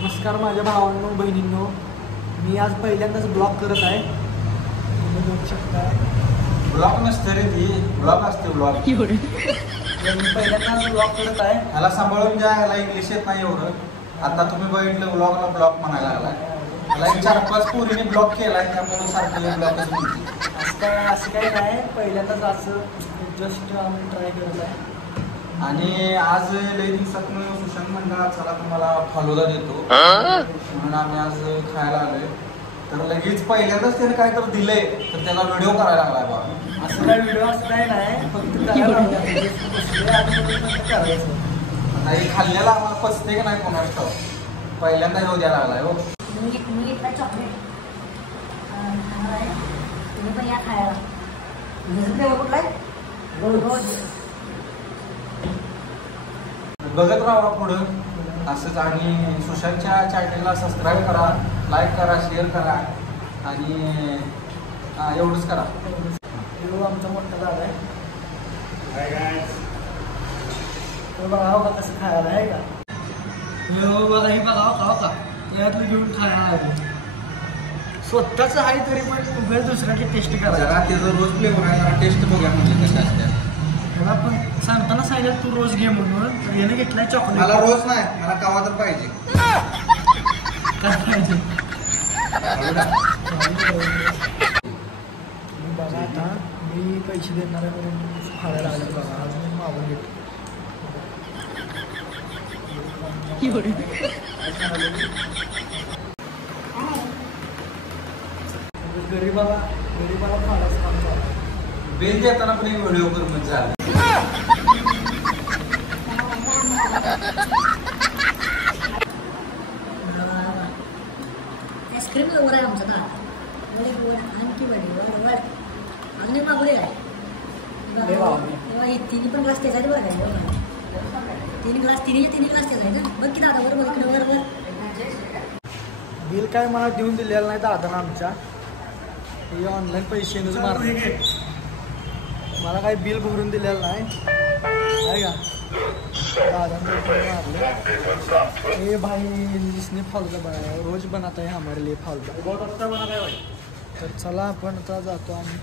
नमस्कार माझ्या भावांनो बहिणींनो, मी आज पहिल्यांदाच ब्लॉग करत आहे. तुम्ही बघू शकता. ब्लॉग नसते रे, ती ब्लॉग असते. ब्लॉग मी पहिल्यांदाच ब्लॉग करत आहे. ह्याला सांभाळून घ्या, ह्याला इंग्लिश येत नाही एवढं. आता तुम्ही बघितलं ब्लॉगला ब्लॉग म्हणायला लागलाय. ह्याला 4-5 पोरीने ब्लॉग केलाय, त्यामुळे सारखं ब्लॉगच म्हणते. असं काही नाही, पहिल्यांदाच असं जस्ट आम्ही ट्राय करत आहे. आणि आज लई दिवसात सुशांत म्हणला चला तुम्हाला फालुदा देतो म्हणून आम्ही आज खायला आलोय. तर लगेच पहिल्यांदाच त्याने काय तर दिलंय, तर त्याला व्हिडिओ करायला लागलाय बा. असं काय व्हिडिओ असं काही नाही, फक्त करायचं. आता हे खाल्ल्याला आम्हाला पचते की नाही कोणाच ठाव, पहिल्यांदा येऊ द्यायला लागलाय. हो चॉकलेट तुम्ही पण या खायला. बघत राहा पुढं असंच. आणि सुशांतच्या चॅनलला सबस्क्राईब करा, लाईक करा, शेअर करा आणि एवढंच करा. व्हिडिओ आमचा मोठा दादा आहे. बघा का कसं खायला आहे का. बघा हे बघा का त्यातलं घेऊन खायला आले. स्वतःच आहे तरी पण उगाच दुसऱ्याची टेस्ट करा. जरा त्याचं रोज फ्लेवर आहे, जरा टेस्ट बघूया म्हणजे कशा असत्या. त्याला पण सांगताना सांगितलं तू रोज घे म्हणून, तर याने घेतलाय चॉकलेट. मला रोज नाही, मला कवा तर पाहिजे. काय पाहिजे बघा. आता मी पैसे देणार आहे म्हणून खायला लागले. बघा अजून मी मागून घेतो. गरीबाला फाडायचं काम चालू. बिल देताना पण एक व्हिडिओ करून झाला. आईस्क्रीम लवर आहे आमचा दादा. आणखी वाढ अजून एक मागवले काय तिन्ही पण ग्लास त्याचा बघा काय. 3 ग्लास तिन्ही ग्लास त्याचा आहे ना. बघ की दादा बरोबर इकडे बरोबर. बिल काय मला देऊन दिलेलं नाही दादानं आमच्या. हे ऑनलाईन पैसे मारले. मला काही बिल भरून दिलेलं नाही आहे का. दादानं मारले. हे भाई जिसने फालुदा बनाया रोज बनाता है हमारे लिए फालुदा. तर चला आपण आता जातो आम्ही.